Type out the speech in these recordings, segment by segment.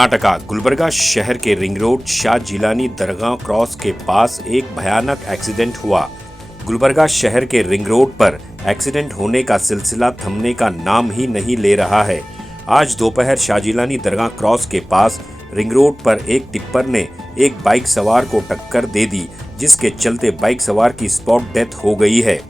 कर्नाटका गुलबर्गा शहर के ring road Shah Jilani दरगाह cross के पास एक भयानक एक्सीडेंट हुआ। गुलबर्गा शहर के रिंग रोड पर एक्सीडेंट होने का सिलसिला थमने का नाम ही नहीं ले रहा है। आज दोपहर शाहजिलानी दरगाह क्रॉस के पास रिंग रोड पर एक टिप्पर ने एक बाइक सवार को टक्कर दे दी, जिसके चलते बाइक सवार की स्पॉट डेथ हो गई है।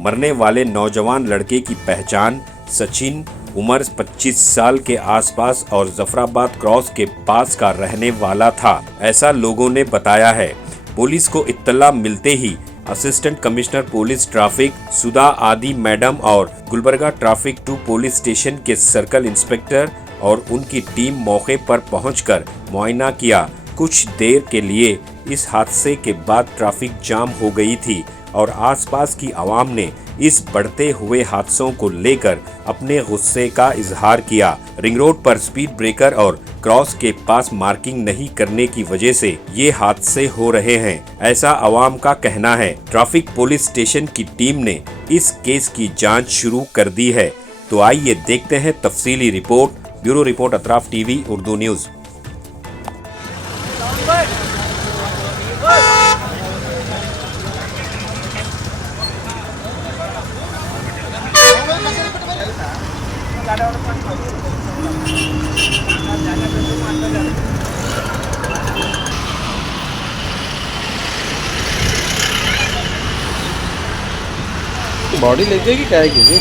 मरने वाले नौजवान लड़के की पहचान सचिन उम्र 25 साल के आसपास और जफराबाद क्रॉस के पास का रहने वाला था, ऐसा लोगों ने बताया है। पुलिस को इत्तला मिलते ही असिस्टेंट कमिश्नर पुलिस ट्रैफिक सुधा आदि मैडम और गुलबर्गा ट्रैफिक 2 पुलिस स्टेशन के सर्कल इंस्पेक्टर और उनकी टीम मौके पर पहुंचकर मुआयना किया। कुछ देर के लिए इस हादसे के बाद ट्रैफिक जाम हो गई थी और आसपास की आवाम ने इस बढ़ते हुए हादसों को लेकर अपने गुस्से का इजहार किया। रिंग रोड पर स्पीड ब्रेकर और क्रॉस के पास मार्किंग नहीं करने की वजह से ये हादसे हो रहे हैं, ऐसा आवाम का कहना है। ट्रैफिक पुलिस स्टेशन की टीम ने इस केस की जांच शुरू कर दी है। तो आइए देखते हैं तफसीली report. Bureau report Atraf TV Urdu news. Body ले जाएगी क्या है किसी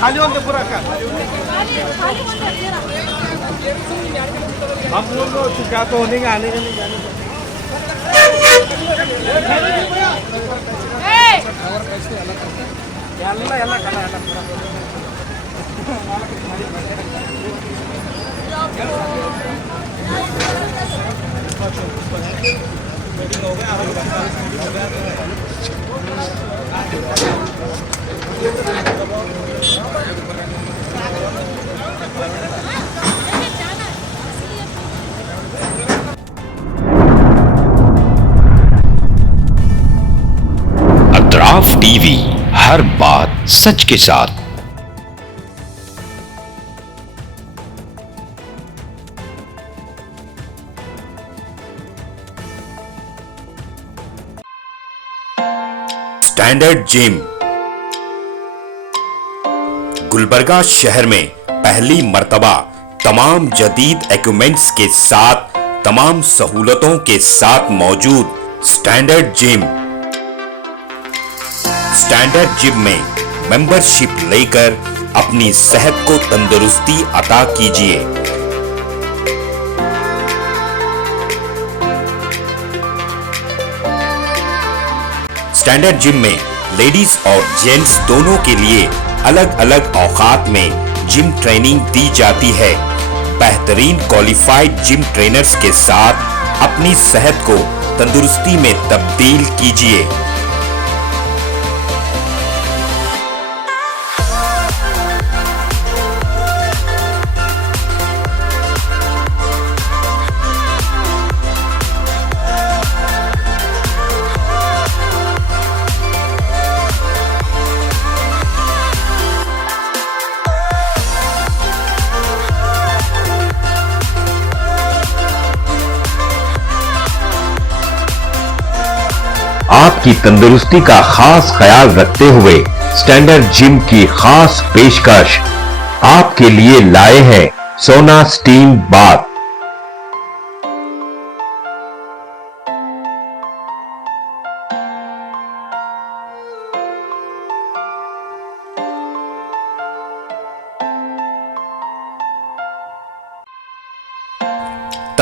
खाली होते पूरा क्या आप लोग क्या तो होने का आने का नहीं जाने अतराफ टीवी, हर बात सच के साथ। स्टैंडर्ड जिम गुलबर्गा शहर में पहली मर्तबा तमाम जदीद इक्विपमेंट्स के साथ तमाम सहूलतों के साथ मौजूद स्टैंडर्ड जिम। स्टैंडर्ड जिम में मेंबरशिप लेकर अपनी सेहत को तंदुरुस्ती अता कीजिए। स्टैंडर्ड जिम में लेडीज और जेंट्स दोनों के लिए अलग अलग औकात में जिम ट्रेनिंग दी जाती है। बेहतरीन क्वालिफाइड जिम ट्रेनर्स के साथ अपनी सेहत को तंदुरुस्ती में तब्दील कीजिए। आपकी तंदुरुस्ती का खास ख्याल रखते हुए स्टैंडर्ड जिम की खास पेशकश आपके लिए लाए हैं सोना स्टीम बाथ।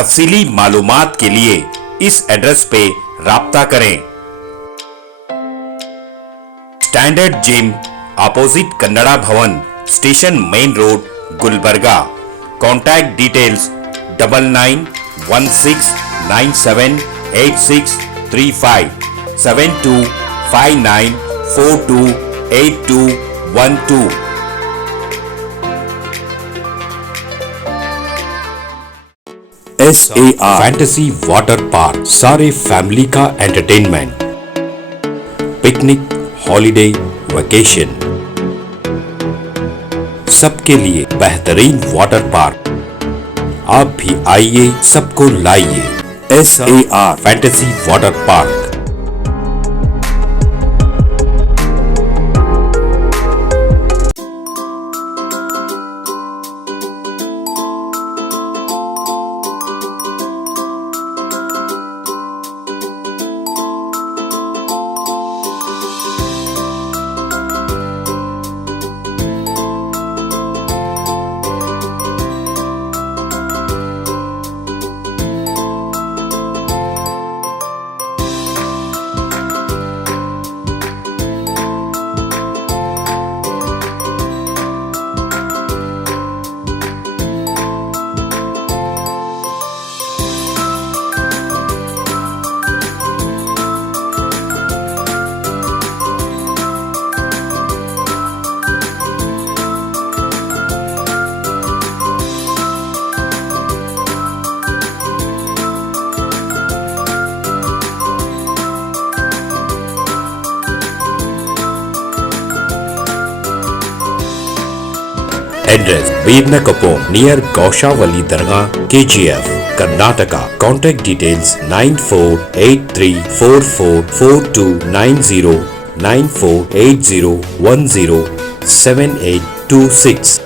तफसीली मालूमात के लिए इस एड्रेस पे राब्ता करें। स्टैंडर्ड जिम, अपोजिट कन्नड़ा भवन, station main road, Gulbarga. Contact details 9916978635 7259428212। SAR fantasy water park, सारे फैमिली का एंटरटेनमेंट, पिकनिक, हॉलिडे, वेकेशन, सबके लिए बेहतरीन वाटर पार्क। आप भी आइए, सबको लाइए। SAR fantasy water park. Address Birnakapom near Gaushavali Dargah, KGF, Karnataka. Contact details 9483444290 9480107826.